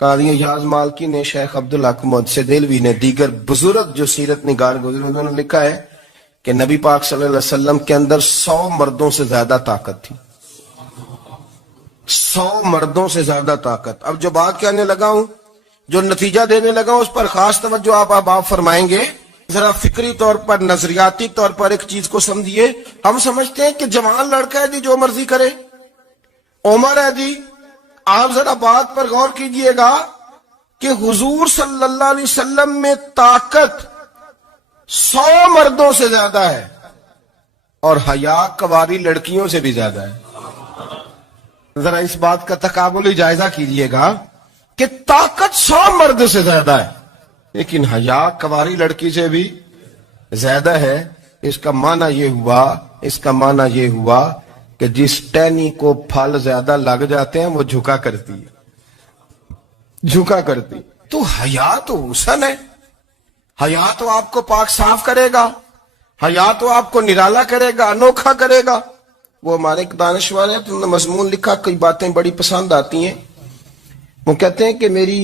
قاضی یاز مالکی نے، شیخ عبدالحق محدث دہلوی نے، دیگر بزرگ جو سیرت نگار گزرے انہوں نے لکھا ہے کہ نبی پاک صلی اللہ علیہ وسلم کے اندر 100 مردوں سے زیادہ طاقت تھی. 100 مردوں سے زیادہ طاقت. اب جو بات کہنے لگا ہوں، جو نتیجہ دینے لگا ہوں، اس پر خاص توجہ آپ فرمائیں گے. ذرا فکری طور پر، نظریاتی طور پر ایک چیز کو سمجھیے. ہم سمجھتے ہیں کہ جوان لڑکا ہے جی، جو مرضی کرے، عمر ہے جی. آپ ذرا بات پر غور کیجئے گا کہ حضور صلی اللہ علیہ وسلم میں طاقت 100 مردوں سے زیادہ ہے اور حیا کواری لڑکیوں سے بھی زیادہ ہے. ذرا اس بات کا تقابلی جائزہ کیجئے گا کہ طاقت 100 مرد سے زیادہ ہے لیکن حیا کواری لڑکی سے بھی زیادہ ہے. اس کا معنی یہ ہوا کہ جس ٹہنی کو پھل زیادہ لگ جاتے ہیں وہ جھکا کرتی. تو حیا تو حسن ہے. حیا تو آپ کو پاک صاف کرے گا. حیا تو آپ کو نرالا کرے گا، انوکھا کرے گا. وہ ہمارے ایک دانشور ہیں، انہوں نے مضمون لکھا، کئی باتیں بڑی پسند آتی ہیں. وہ کہتے ہیں کہ میری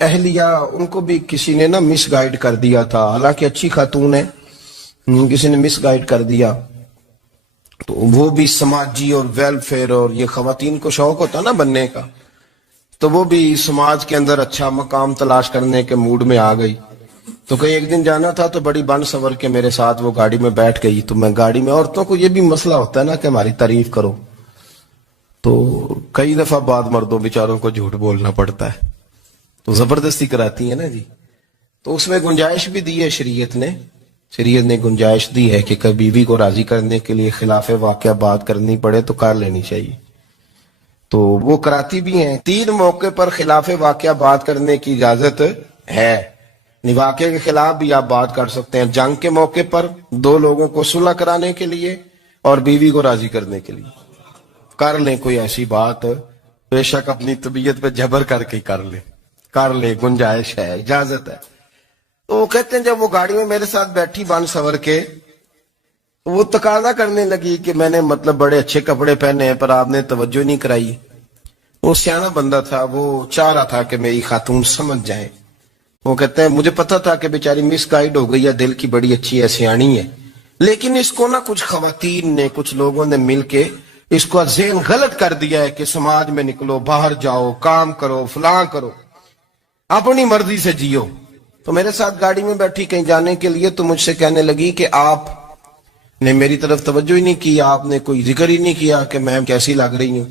اہلیہ، ان کو بھی کسی نے مس گائیڈ کر دیا تھا، حالانکہ اچھی خاتون ہے، کسی نے مس گائیڈ کر دیا. تو وہ بھی سماجی اور ویلفیئر، اور یہ خواتین کو شوق ہوتا نا بننے کا، تو وہ بھی سماج کے اندر اچھا مقام تلاش کرنے کے موڈ میں آ گئی. تو کہیں ایک دن جانا تھا تو بڑی بن سور کے میرے ساتھ وہ گاڑی میں بیٹھ گئی. تو میں گاڑی میں، عورتوں کو یہ بھی مسئلہ ہوتا ہے نا کہ ہماری تعریف کرو، تو کئی دفعہ بعد مردوں بیچاروں کو جھوٹ بولنا پڑتا ہے، تو زبردستی کراتی ہے نا جی. تو اس میں گنجائش بھی دی ہے شریعت نے گنجائش دی ہے کہ کبھی بیوی کو راضی کرنے کے لیے خلاف واقعہ بات کرنی پڑے تو کر لینی چاہیے. تو وہ کراتی بھی ہیں. 3 موقع پر خلاف واقعہ بات کرنے کی اجازت ہے. واقعے کے خلاف بھی آپ بات کر سکتے ہیں. جنگ کے موقع پر 2 لوگوں کو صلح کرانے کے لیے اور بیوی کو راضی کرنے کے لیے کر لیں کوئی ایسی بات. بے شک اپنی طبیعت پہ جبر کر کے کر لیں، گنجائش ہے، اجازت ہے. تو وہ کہتے ہیں جب وہ گاڑی میں میرے ساتھ بیٹھی بن سور کے، وہ تقاضا کرنے لگی کہ میں نے بڑے اچھے کپڑے پہنے ہیں پر آپ نے توجہ نہیں کرائی. وہ سیانا بندہ تھا، وہ چاہ رہا تھا کہ میری خاتون سمجھ جائے. وہ کہتے ہیں مجھے پتا تھا کہ بیچاری مس گائیڈ ہو گئی ہے، دل کی بڑی اچھی ہے، سیانی ہے، لیکن اس کو کچھ خواتین نے، کچھ لوگوں نے مل کے اس کو ذہن غلط کر دیا ہے کہ سماج میں نکلو، باہر جاؤ، کام کرو، فلاں کرو، اپنی مرضی سے جیو. تو میرے ساتھ گاڑی میں بیٹھی کہیں جانے کے لیے، تو مجھ سے کہنے لگی کہ آپ نے میری طرف توجہ ہی نہیں کی، آپ نے کوئی ذکر ہی نہیں کیا کہ میں کیسی لگ رہی ہوں.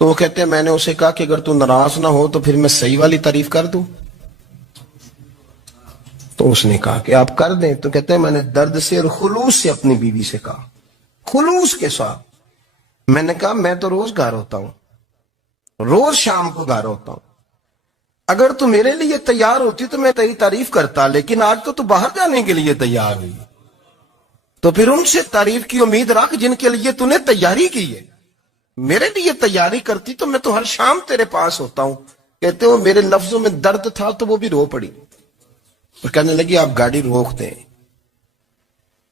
تو وہ کہتے ہیں میں نے اسے کہا کہ اگر تو ناراض نہ ہو تو پھر میں صحیح والی تعریف کر دوں. تو اس نے کہا کہ آپ کر دیں. تو کہتے ہیں میں نے درد سے اور خلوص سے اپنی بیوی سے کہا، خلوص کے ساتھ. میں نے کہا میں تو روز گھر ہوتا ہوں، روز شام کو گھر ہوتا ہوں. اگر تو میرے لیے تیار ہوتی تو میں تیری تعریف کرتا، لیکن آج تو باہر جانے کے لیے تیار ہوئی، تو پھر ان سے تعریف کی امید رکھ جن کے لیے تو نے تیاری کی ہے. میرے لیے تیاری کرتی تو میں تو ہر شام تیرے پاس ہوتا ہوں. کہتے ہو میرے لفظوں میں درد تھا تو وہ بھی رو پڑی. اور کہنے لگی آپ گاڑی روک دیں،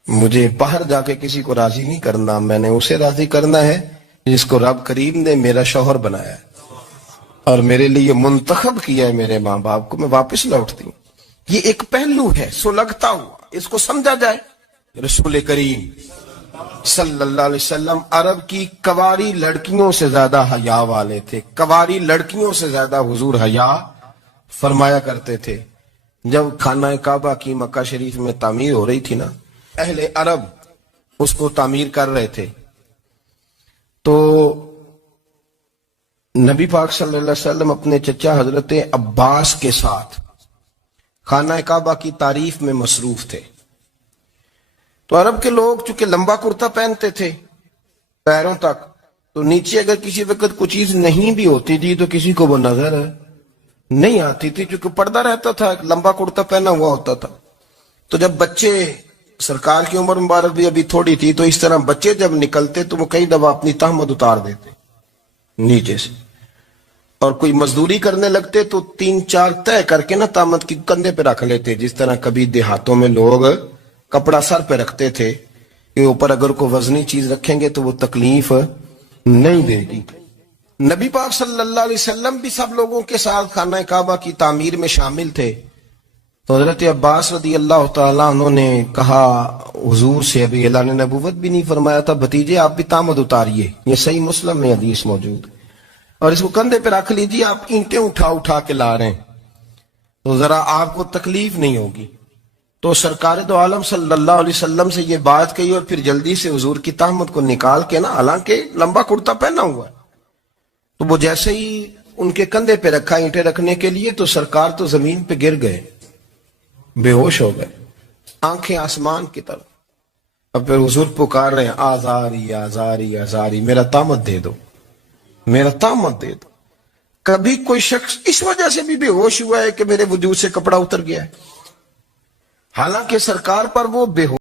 مجھے باہر جا کے کسی کو راضی نہیں کرنا، میں نے اسے راضی کرنا ہے جس کو رب کریم نے میرا شوہر بنایا ہے اور میرے لیے منتخب کیا ہے میرے ماں باپ کو. میں واپس لوٹتی ہوں. یہ ایک پہلو ہے سلگتا ہوا، اس کو سمجھا جائے. رسول کریم صلی اللہ علیہ وسلم عرب کی کواری لڑکیوں سے زیادہ حیا والے تھے. کواری لڑکیوں سے زیادہ حضور حیا فرمایا کرتے تھے. جب خانہ کعبہ کی مکہ شریف میں تعمیر ہو رہی تھی نا، اہل عرب اس کو تعمیر کر رہے تھے، تو نبی پاک صلی اللہ علیہ وسلم اپنے چچا حضرت عباس کے ساتھ خانہ کعبہ کی تعریف میں مصروف تھے. تو عرب کے لوگ چونکہ لمبا کرتا پہنتے تھے پیروں تک، تو نیچے اگر کسی وقت کوئی چیز نہیں بھی ہوتی تھی تو کسی کو وہ نظر نہیں آتی تھی، چونکہ پردہ رہتا تھا، لمبا کرتا پہنا ہوا ہوتا تھا. تو جب بچے، سرکار کی عمر مبارک بھی ابھی تھوڑی تھی، تو اس طرح بچے جب نکلتے تو وہ کئی دفعہ اپنی تہمت اتار دیتے نیچے سے، اور کوئی مزدوری کرنے لگتے تو 3-4 طے کر کے تہمت کی کندھے پہ رکھ لیتے. جس طرح کبھی دیہاتوں میں لوگ کپڑا سر پہ رکھتے تھے کہ اوپر اگر کوئی وزنی چیز رکھیں گے تو وہ تکلیف نہیں دے گی. نبی پاک صلی اللہ علیہ وسلم بھی سب لوگوں کے ساتھ خانہ کعبہ کی تعمیر میں شامل تھے. تو حضرت عباس رضی اللہ تعالیٰ عنہ نے کہا حضور سے، ابھی اللہ نے نبوت بھی نہیں فرمایا تھا، بھتیجے آپ بھی تامد اتاریے. یہ صحیح مسلم میں حدیث موجود ہے. اور اس کو کندھے پہ رکھ لیجیے، آپ اینٹیں اٹھا کے لا رہے ہیں تو ذرا آپ کو تکلیف نہیں ہوگی. تو سرکار دو عالم صلی اللہ علیہ وسلم سے یہ بات کہی اور پھر جلدی سے حضور کی تہمت کو نکال کے نا، حالانکہ لمبا کرتا پہنا ہوا ہے، تو وہ جیسے ہی ان کے کندھے پہ رکھا اینٹیں رکھنے کے لیے تو سرکار تو زمین پہ گر گئے، بے ہوش ہو گئے، آنکھیں آسمان کی طرف. اب پھر حضور پکار رہے ہیں آزاری آزاری آزاری، میرا تامت دے دو، میرا تامت دے دو. کبھی کوئی شخص اس وجہ سے بھی بے ہوش ہوا ہے کہ میرے وجود سے کپڑا اتر گیا ہے، حالانکہ سرکار پر وہ بے ہوش